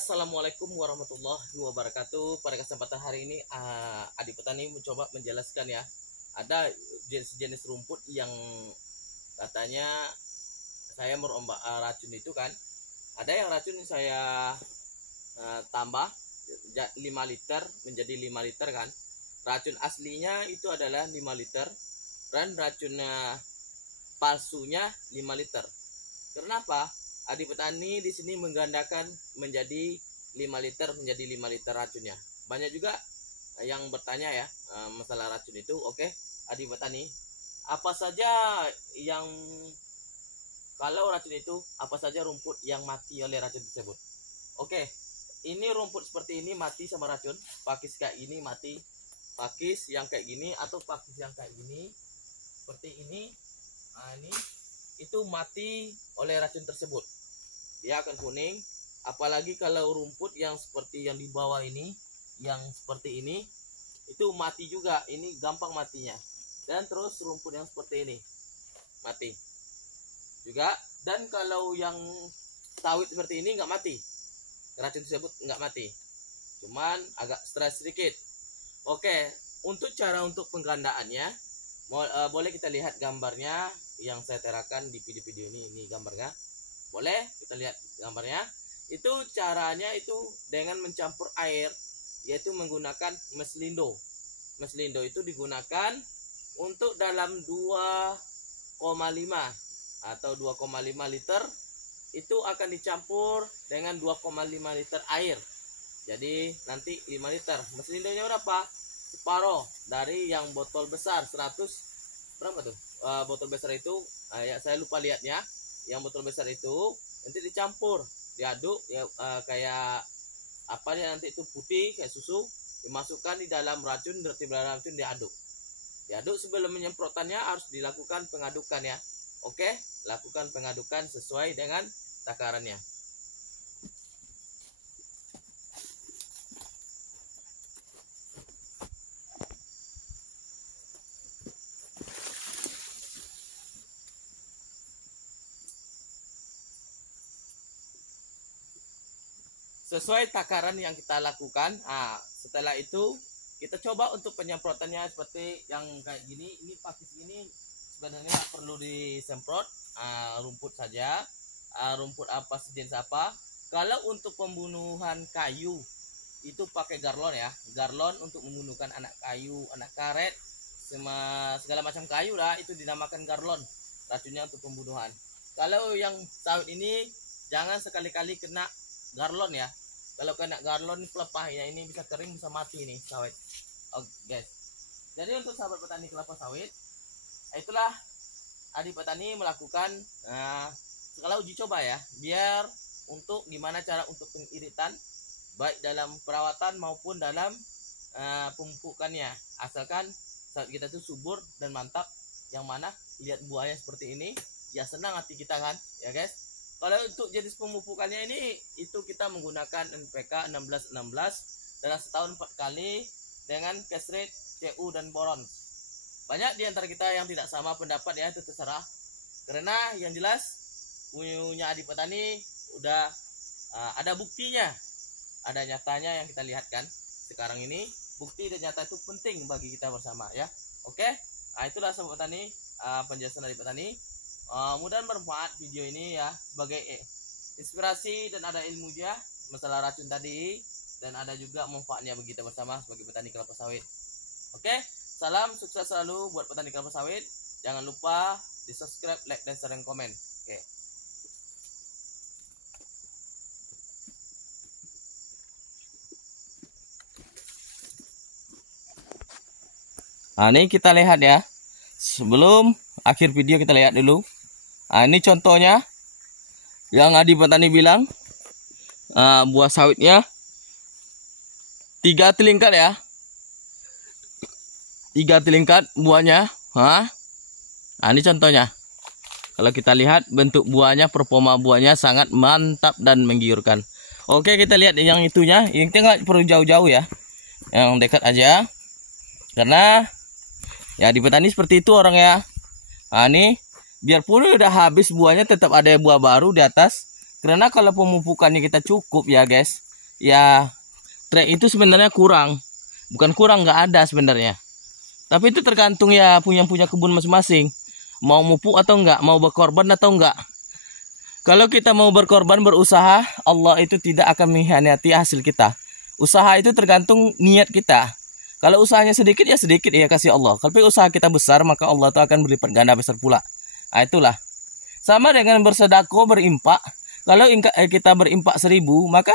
Assalamualaikum warahmatullahi wabarakatuh. Pada kesempatan hari ini adik petani mencoba menjelaskan ya, ada jenis-jenis rumput yang katanya saya merombak racun itu kan. Ada yang racun saya tambah 5 liter menjadi 5 liter kan. Racun aslinya itu adalah 5 liter dan racun palsunya 5 liter. Kenapa? Adik petani di sini menggandakan menjadi 5 liter menjadi 5 liter racunnya. Banyak juga yang bertanya ya masalah racun itu. Oke, adik petani, apa saja yang kalau racun itu apa saja rumput yang mati oleh racun tersebut? Oke, ini rumput seperti ini mati sama racun. Pakis kayak ini mati. Pakis yang kayak gini atau pakis yang kayak gini seperti ini. Nah, ini itu mati oleh racun tersebut. Dia akan kuning. Apalagi kalau rumput yang seperti yang di bawah ini, yang seperti ini, itu mati juga. Ini gampang matinya. Dan terus rumput yang seperti ini mati juga. Dan kalau yang sawit seperti ini nggak mati, racun tersebut nggak mati, cuman agak stres sedikit. Oke, untuk cara untuk penggandaannya, boleh kita lihat gambarnya yang saya terakan di video-video ini gambarnya. Boleh kita lihat gambarnya. Itu caranya itu dengan mencampur air, yaitu menggunakan meslindo. Meslindo itu digunakan untuk dalam 2,5 atau 2,5 liter. Itu akan dicampur dengan 2,5 liter air. Jadi nanti 5 liter. Meslindonya berapa? Separuh dari yang botol besar 100. Berapa tuh? Botol besar itu ya saya lupa lihatnya. Yang botol besar itu nanti dicampur, diaduk ya, kayak apa dia nanti itu putih kayak susu, dimasukkan di dalam racun, diaduk. Diaduk sebelum menyemprotannya harus dilakukan pengadukan ya. Oke, lakukan pengadukan sesuai dengan takarannya. Sesuai takaran yang kita lakukan. Setelah itu kita coba untuk penyemprotannya seperti yang kayak gini. Ini pakis gini sebenarnya nggak perlu disemprot, rumput saja. Rumput apa sejenis apa. Kalau untuk pembunuhan kayu itu pakai garlon ya. Garlon untuk membunuhkan anak kayu, anak karet, segala macam kayu lah, itu dinamakan garlon. Racunnya untuk pembunuhan. Kalau yang sawit ini jangan sekali-kali kena garlon ya. Kalau kena garlon pelepah ya, ini bisa kering, bisa mati nih sawit. Oke guys. Jadi untuk sahabat petani kelapa sawit, itulah adik petani melakukan skala uji coba ya, biar untuk gimana cara untuk pengiritan baik dalam perawatan maupun dalam pemupukannya. Asalkan sawit kita itu subur dan mantap. Yang mana lihat buahnya seperti ini, ya senang hati kita kan ya guys. Kalau untuk jenis pemupukannya ini, itu kita menggunakan NPK 1616 dalam setahun 4 kali dengan cash rate, CU dan boron. Banyak di antara kita yang tidak sama pendapat ya, itu terserah. Karena yang jelas punya adik petani udah ada buktinya, ada nyatanya yang kita lihat kan sekarang ini. Bukti dan nyata itu penting bagi kita bersama ya. Oke, itulah sahabat petani, penjelasan adik petani. Mudah bermanfaat video ini ya, sebagai inspirasi dan ada ilmu dia masalah racun tadi, dan ada juga manfaatnya bagi kita bersama sebagai petani kelapa sawit. Oke, salam sukses selalu buat petani kelapa sawit. Jangan lupa di subscribe, like dan share dan komen. Oke. Ini kita lihat ya. Sebelum akhir video kita lihat dulu. Ini contohnya yang adik petani bilang, buah sawitnya 3 telingkat ya, 3 telingkat buahnya. Ini contohnya. Kalau kita lihat bentuk buahnya, performa buahnya sangat mantap dan menggiurkan. Oke, kita lihat yang itunya. Yang nggak perlu jauh-jauh ya, yang dekat aja. Karena ya di petani seperti itu orang ya. Ini biarpun udah habis buahnya, tetap ada buah baru di atas. Karena kalau pemupukannya kita cukup ya guys, ya trek itu sebenarnya kurang. Bukan kurang, nggak ada sebenarnya. Tapi itu tergantung ya punya kebun masing-masing. Mau mupuk atau enggak, mau berkorban atau enggak. Kalau kita mau berkorban, berusaha, Allah itu tidak akan mengkhianati hasil kita. Usaha itu tergantung niat kita. Kalau usahanya sedikit ya sedikit ya kasih Allah. Kalau usaha kita besar, maka Allah itu akan berlipat ganda besar pula. Nah, itulah. Sama dengan bersedekah, berimpak. Kalau kita berimpak 1.000, maka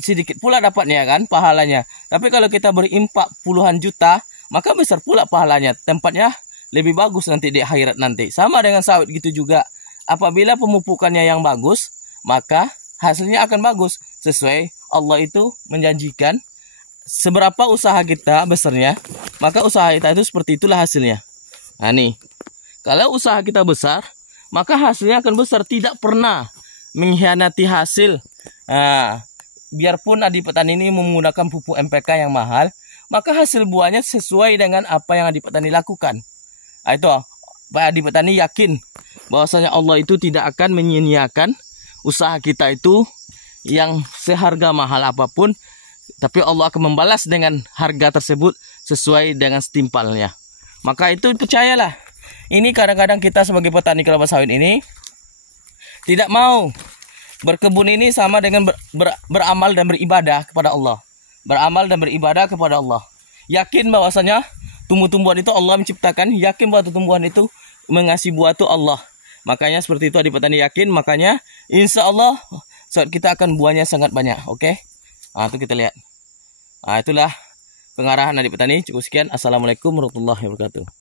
sedikit pula dapatnya kan pahalanya. Tapi kalau kita berimpak puluhan juta, maka besar pula pahalanya. Tempatnya lebih bagus nanti di akhirat nanti. Sama dengan sawit gitu juga. Apabila pemupukannya yang bagus, maka hasilnya akan bagus. Sesuai Allah itu menjanjikan seberapa usaha kita besarnya, maka usaha kita itu seperti itulah hasilnya. Nah nih, kalau usaha kita besar, maka hasilnya akan besar. Tidak pernah mengkhianati hasil. Nah, biarpun Adi Petani ini menggunakan pupuk MPK yang mahal, maka hasil buahnya sesuai dengan apa yang Adi Petani lakukan. Nah, itu Pak Adi Petani yakin bahwasanya Allah itu tidak akan menyia-nyiakan usaha kita itu yang seharga mahal apapun, tapi Allah akan membalas dengan harga tersebut sesuai dengan setimpalnya. Maka itu percayalah. Ini kadang-kadang kita sebagai petani kelapa sawit ini tidak mau berkebun ini sama dengan beramal dan beribadah kepada Allah. Beramal dan beribadah kepada Allah. Yakin bahwasanya tumbuh-tumbuhan itu Allah menciptakan, yakin bahwa tumbuhan itu mengasih buah itu Allah. Makanya seperti itu Adi Petani yakin, makanya insya Allah sawit kita akan buahnya sangat banyak. Oke? Nah, itu kita lihat. Nah, itulah pengarahan Adi Petani. Cukup sekian. Assalamualaikum warahmatullahi wabarakatuh.